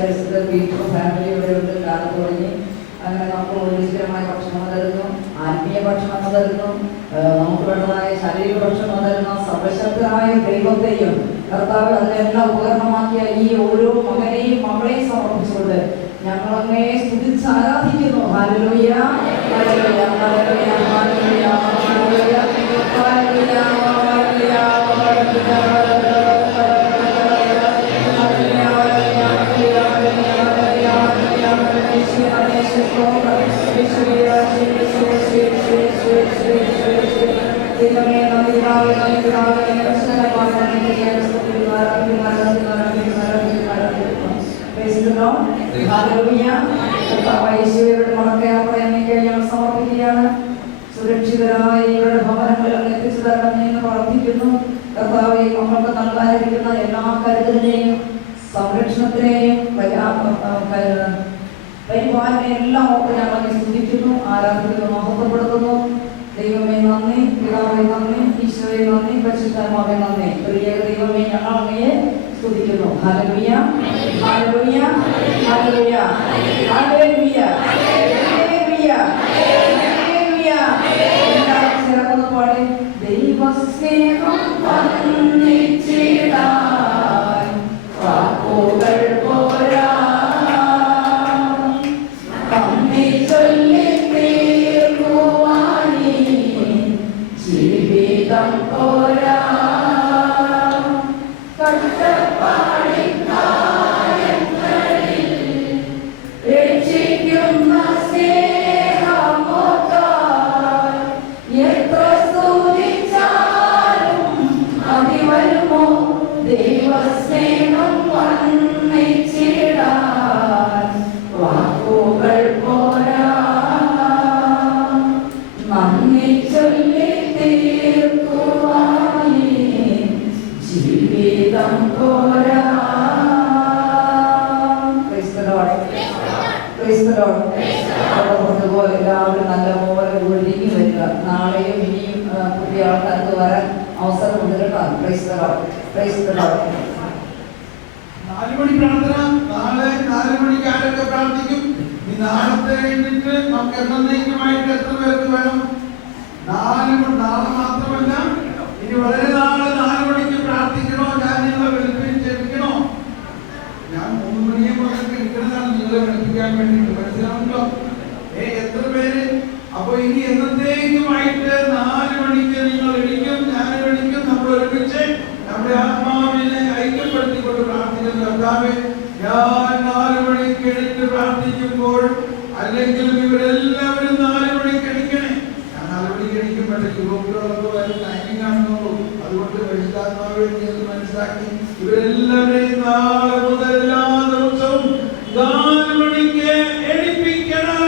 ചർച്ചിൽ വീട്ടിലും ഫാമിലി ഇവിടെ ഉണ്ട്. കാലത്ത് തുടങ്ങി അങ്ങനെ നമുക്ക് രുചികരമായ ഭക്ഷണം തരുന്നു, ആത്മീയ ഭക്ഷണം തരുന്നു, നമുക്ക് വേണ്ടതായ ശാരീരിക ഭക്ഷണം തരുന്ന സർവശക്തനായ ദൈവത്തെയും കർത്താവ് അതിനെല്ലാം ഉപകരണമാക്കിയ ഈ ഓരോ മകനെയും മകളെയും സമർപ്പിച്ചുകൊണ്ട് ഞങ്ങളങ്ങേ സ്തുതിച്ച് ആരാധിക്കുന്നു. Hallelujah, hallelujah, hallelujah, hallelujah, hallelujah, hallelujah, സമർപ്പിക്കുകയാണ്. സുരക്ഷിതരായി ഇവരുടെ ഭവനങ്ങളിൽ എത്തിച്ചു തരണമെന്ന് പ്രാർത്ഥിക്കുന്നു. കർത്താവെ, നമ്മൾക്ക് നല്ലതായിരിക്കുന്ന എല്ലാ കരുതലിനെയും സംരക്ഷണത്തിനെയും പരിപാലനെയും എല്ലാം ഓർത്ത് ഞങ്ങളെ സ്തുതിക്കുന്നു, ആരാധിക്കുന്നു, മഹത്വപ്പെടുത്തുന്നു. ദൈവമേ നന്ദി, പിതാവേ നന്ദി, ഈശോയെ നന്ദി, പരിശുദ്ധാത്മാവേ നന്ദി. പ്രിയ ദൈവമേ, ഞങ്ങൾ അങ്ങയെ സ്തുതിക്കുന്നു. Hallelujah, hallelujah, hallelujah, hallelujah, hallelujah, hallelujah. എല്ലാവരും ചേർന്ന് പാടി. ദൈവസ്നേഹം വന്നിച്ചിടാൻ വാക്കുകൾ പോരാ, നമ്മെ ചൊല്ലി തീർക്കുവാനീ ജീവിതം പോരാ. കഷ്ടപ്പാടിൻ കാലങ്ങളിൽ രക്ഷിക്കുന്ന സ്നേഹമോർത്താൽ എത്ര സ്തുതിച്ചാലും അതിവരുമോ ദൈവസ്നേഹം വന്നിച്ചിടാൻ വാക്കുകൾ പോരാ, നന്ദി ചൊല്ലി തീർക്കുവാനീ ജീവിതം പോരാ. അതുപോലെ എല്ലാവരും നല്ലപോലെ ഒഴുകി വരിക. നാളെയും ഇനിയും പുതിയ ആൾക്കാർക്ക് വരാൻ അവസരമുണ്ട് കേട്ടോ. Praise the Lord, praise the Lord. 4 മണി പ്രാർത്ഥന നാളെ 4 മണിക്ക് ആരൊക്കെ പ്രാർത്ഥിക്കും? ഈ നാളത്തെ കഴിഞ്ഞിട്ട് നമുക്ക് എന്നേക്കുമായിട്ട് എത്ര പേർക്ക് വേണം? 4 മണി. നാളെ മാത്രമല്ല, ഇനി വളരെ നാളെ 4 മണിക്ക് പ്രാർത്ഥിക്കണോ? ഞാൻ നിങ്ങളെ വിളിപ്പിക്കണോ? ഞാൻ 3 മണിയെ മുതലൊക്കെ ഇരിക്കുന്നതാണ് നിങ്ങളെ വിളിപ്പിക്കാൻ വേണ്ടിയിട്ട്. മനസ്സിലാവുണ്ടോ? എത്ര പേര്? അപ്പൊ ഇനി എന്നത്തേക്കുമായിട്ട് 4 മണിക്ക് നിങ്ങൾ വിളിക്കും, ഞാൻ വിളിക്കും, നമ്മൾ ഒരുമിച്ച് നമ്മുടെ ആത്മാവിനെ ഐക്യപ്പെടുത്തിക്കൊണ്ട് പ്രാർത്ഥിക്കുന്ന കർത്താവേ, ഞാൻ 4 മണിക്ക് എഴുന്നേറ്റ് പ്രാർത്ഥിക്കുമ്പോൾ അല്ലെങ്കിൽ ഇവരെല്ലാവരും 4 മണിക്ക് എണീക്കണേ. ഞാൻ 4 മണിക്ക് എണീക്കുമ്പോൾ യൂറോപ്പിലുള്ളവർക്ക് വരെ ടൈമിംഗ് ആണെന്നുള്ളൂ. അതുകൊണ്ട് പരിശുദ്ധാത്മാവെ നീ അത് മനസ്സിലാക്കി ഇവരെല്ലാവരെയും നാളെ മുതൽ എല്ലാ ദിവസവും 4 മണിക്ക് എണീപ്പിക്കണം.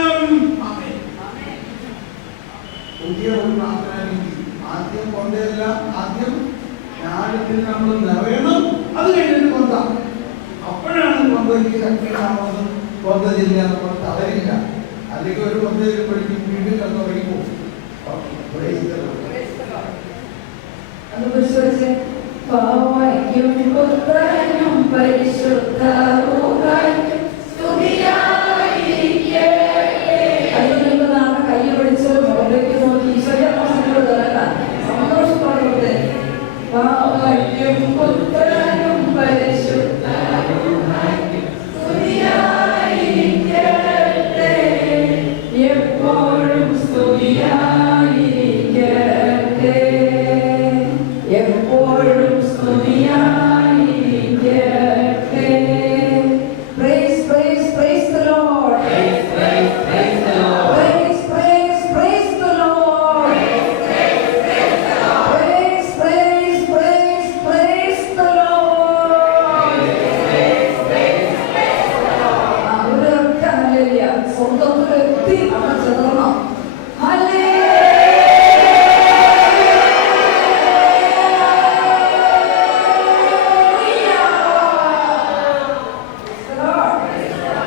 പുതിയ ഒരു പ്രാർത്ഥന രീതി. ആദ്യം കൊണ്ടല്ല, ആദ്യം ജ്ഞാനത്തിന് നമ്മൾ നിറയണം, അത് കഴിഞ്ഞിട്ട് കൊന്താം. അപ്പോഴാണ് കൊന്തയ്ക്ക് ശക്തിയാവുന്നത്. കൊന്ത ജില്ല നമ്മൾ തളരില്ല. അല്ലെങ്കിൽ ഒരു കൊന്തയിൽ പഠിക്കും വീണ്ടും കന്ന് തുടങ്ങിപ്പോ. സ്വന്തം